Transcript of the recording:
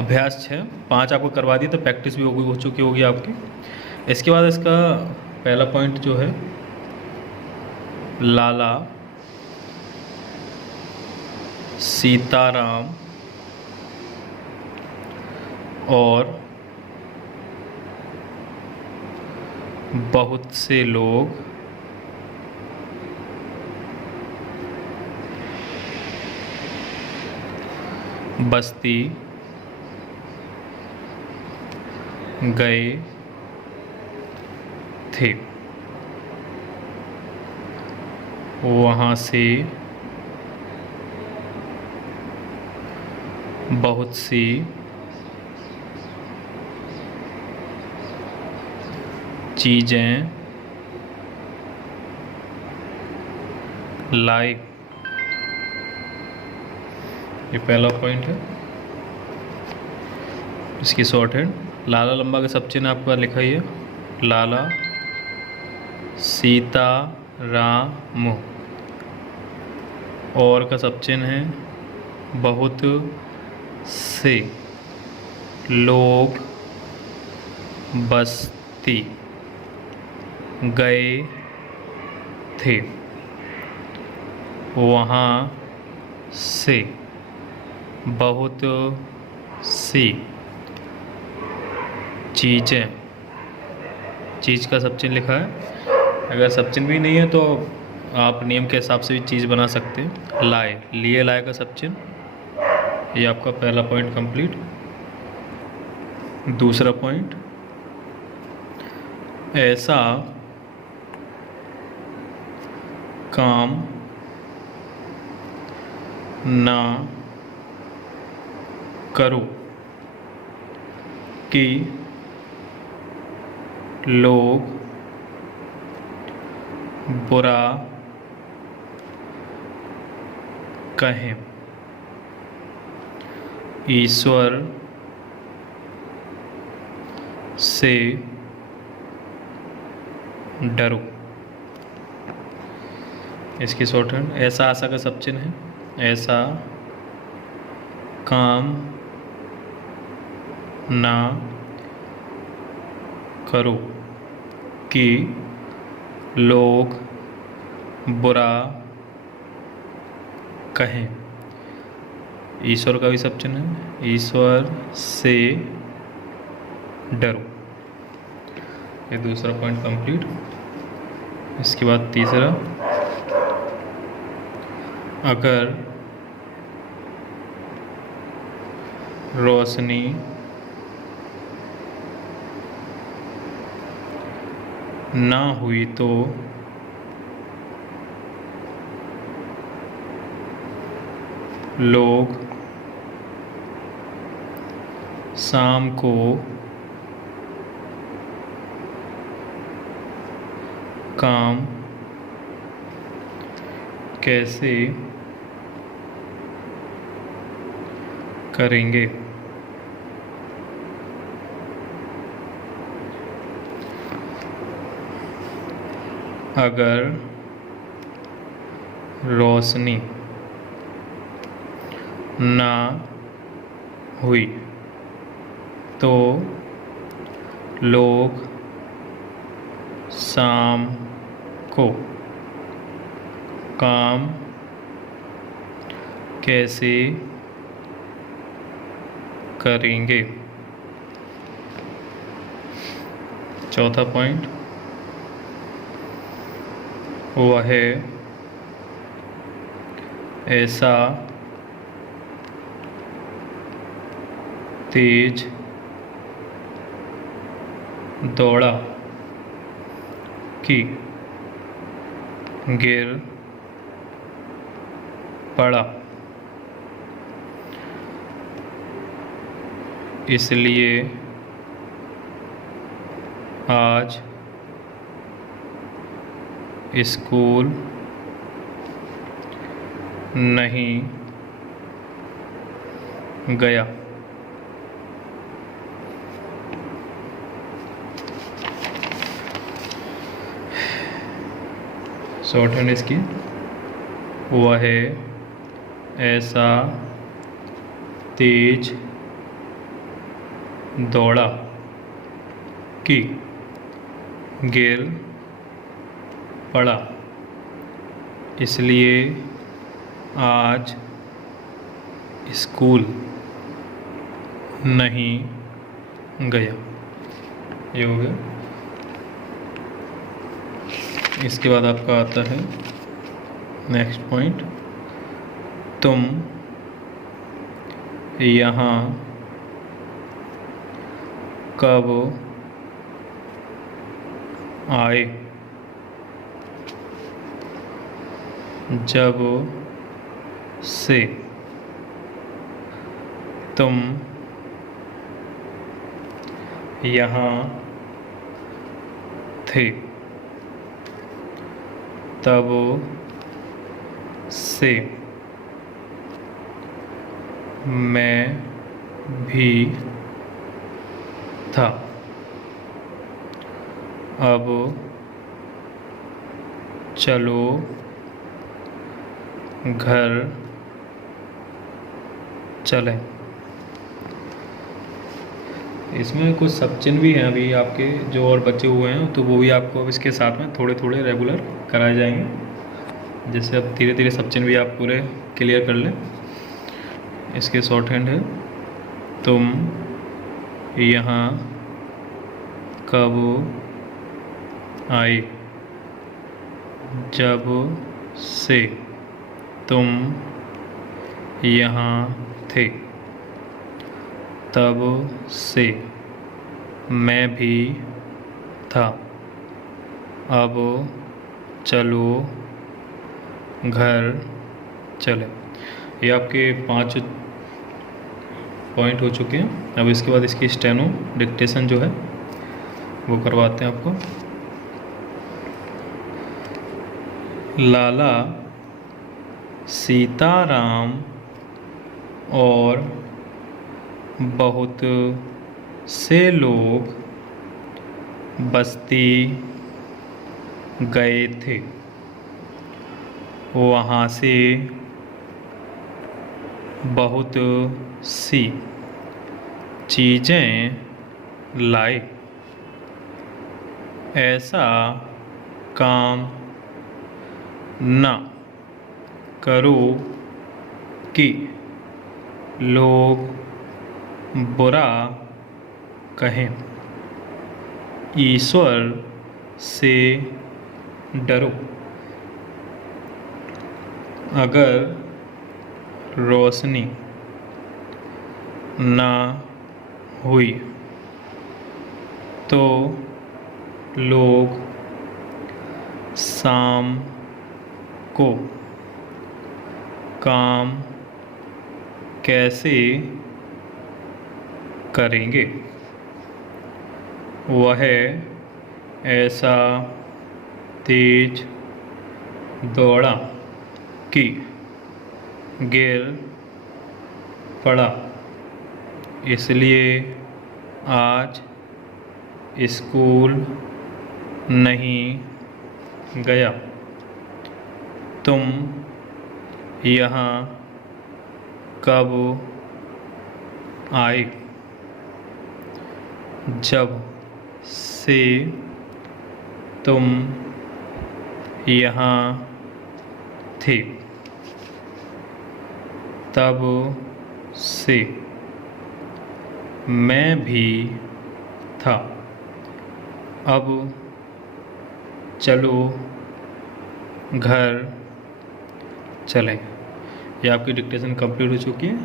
अभ्यास 6 5 आपको करवा दी तो प्रैक्टिस भी हो चुकी होगी आपकी। इसके बाद इसका पहला पॉइंट जो है, लाला सीताराम और बहुत से लोग बस्ती गए थे, वहाँ से बहुत सी चीज़ें लाए। ये पहला पॉइंट है। इसकी शॉर्ट हैंड, लाला लंबा का सब चिन्ह आपका लिखा ही है, लाला सीता राम, और का सब चिन्ह है बहुत से लोग बस्ती गए थे, वहाँ से बहुत सी चीज़ें, चीज़ का सब चिन्ह लिखा है। अगर सब चिन्ह भी नहीं है तो आप नियम के हिसाब से भी चीज़ बना सकते हैं। लाए, लिए लाए का सब चिन्ह। ये आपका पहला पॉइंट कंप्लीट। दूसरा पॉइंट, ऐसा काम ना करो कि लोग बुरा कहें। ईश्वर से डरो। इसकी शॉर्ट हैंड, ऐसा आशा का सब चिन्ह है, ऐसा काम ना करो कि लोग बुरा कहें। ईश्वर का भी सब चिन्ह है, ईश्वर से डरो। ये दूसरा पॉइंट कंप्लीट। इसके बाद तीसरा, अगर रोशनी ना हुई तो लोग शाम को काम कैसे करेंगे। अगर रोशनी ना हुई तो लोग शाम को काम कैसे करेंगे। चौथा पॉइंट, वह ऐसा तेज दौड़ा कि गिर पड़ा, इसलिए आज स्कूल नहीं गया। शॉर्ट हैंड इसकी, वह ऐसा तेज दौड़ा कि गिर पड़ा, इसलिए आज स्कूल नहीं गया। ये हो गया। इसके बाद आपका आता है नेक्स्ट पॉइंट, तुम यहाँ कब आए? जब से तुम यहाँ थे, तब से मैं भी था। अब चलो घर चलें। इसमें कुछ सब चिन्ह भी हैं अभी आपके जो और बचे हुए हैं, तो वो भी आपको अब इसके साथ में थोड़े थोड़े रेगुलर कराए जाएंगे। जैसे अब धीरे धीरे सब चिन्ह भी आप पूरे क्लियर कर लें। इसके शॉर्ट हैंड है, तुम यहाँ कब आए? जब से तुम यहाँ थे, तब से मैं भी था। अब चलो घर चले। ये आपके 5 पॉइंट हो चुके हैं। अब इसके बाद इसकी स्टेनो डिक्टेशन जो है वो करवाते हैं आपको। लाला, सीताराम और बहुत से लोग बस्ती गए थे। वहाँ से बहुत सी चीज़ें लाए। ऐसा काम न करो कि लोग बुरा कहें। ईश्वर से डरो। अगर रोशनी ना हुई तो लोग शाम को काम कैसे करेंगे? वह ऐसा तेज दौड़ा कि गिर पड़ा, इसलिए आज स्कूल नहीं गया। तुम यहाँ कब आए? जब से तुम यहाँ थे, तब से मैं भी था। अब चलो घर चलें। ये आपकी डिक्टेशन कंप्लीट हो चुकी है।